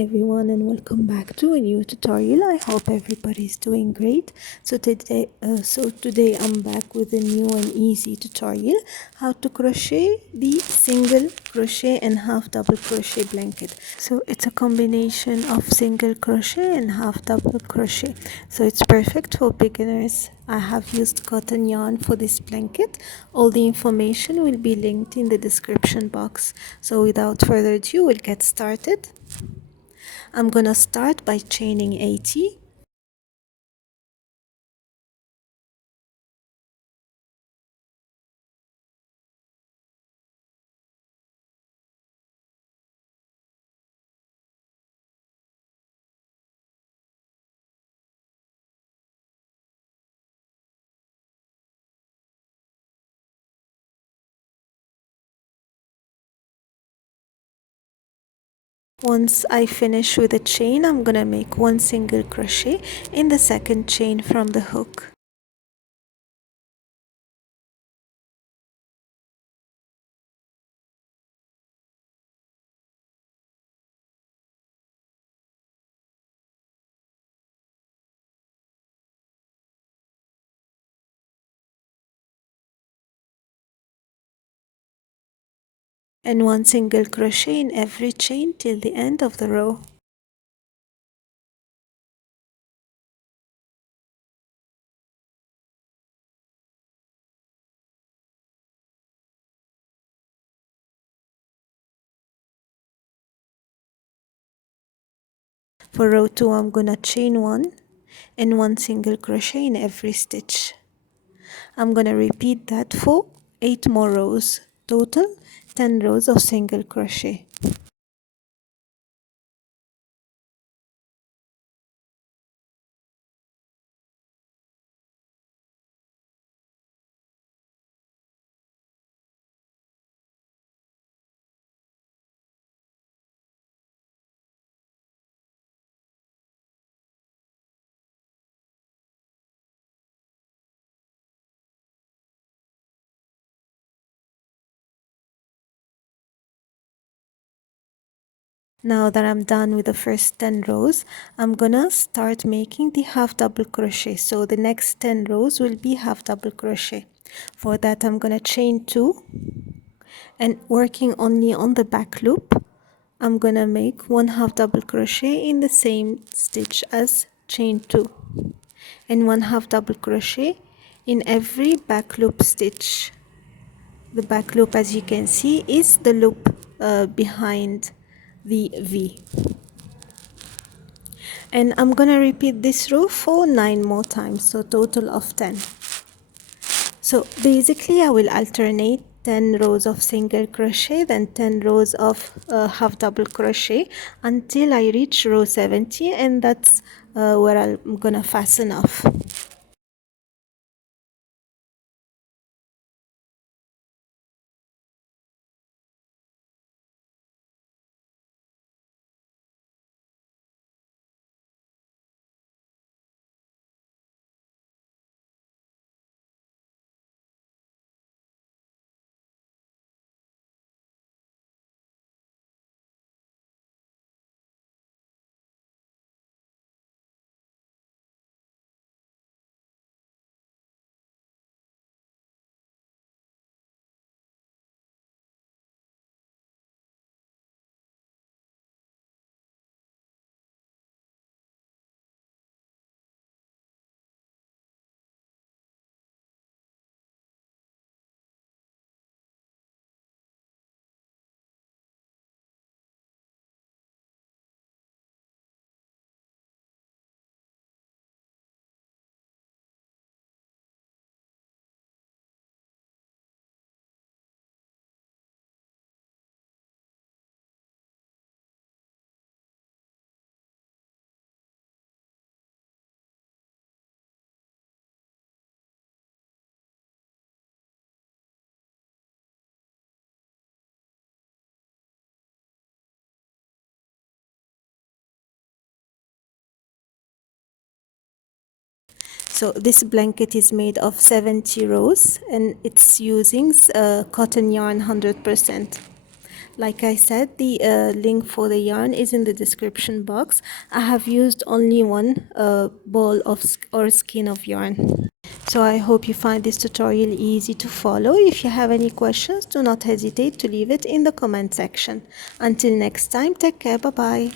everyone, and welcome back to a new tutorial. I hope everybody's doing great. So today I'm back with a new and easy tutorial how to crochet the single crochet and half double crochet blanket. So it's a combination of single crochet and half double crochet, so it's perfect for beginners. I have used cotton yarn for this blanket. All the information will be linked in the description box. So without further ado, we'll get started. I'm gonna start by chaining 80. Once I finish with the chain, I'm gonna make one single crochet in the second chain from the hook. And one single crochet in every chain till the end of the row. For row 2, I'm gonna chain 1 and one single crochet in every stitch. I'm gonna repeat that for 8 more rows. Total 10 rows of single crochet. Now that I'm done with the first 10 rows, I'm gonna start making the half double crochet. So the next 10 rows will be half double crochet. For that, I'm gonna chain 2 and working only on the back loop, I'm gonna make one half double crochet in the same stitch as chain 2 and one half double crochet in every back loop stitch. The back loop, as you can see, is the loop behind the V. And I'm gonna repeat this row for 9 more times, so total of 10. So basically I will alternate 10 rows of single crochet, then 10 rows of half double crochet until I reach row 70, and that's where I'm gonna fasten off. So this blanket is made of 70 rows and it's using cotton yarn 100%. Like I said, the link for the yarn is in the description box. I have used only one ball of or skein of yarn. So I hope you find this tutorial easy to follow. If you have any questions, do not hesitate to leave it in the comment section. Until next time, take care. Bye bye.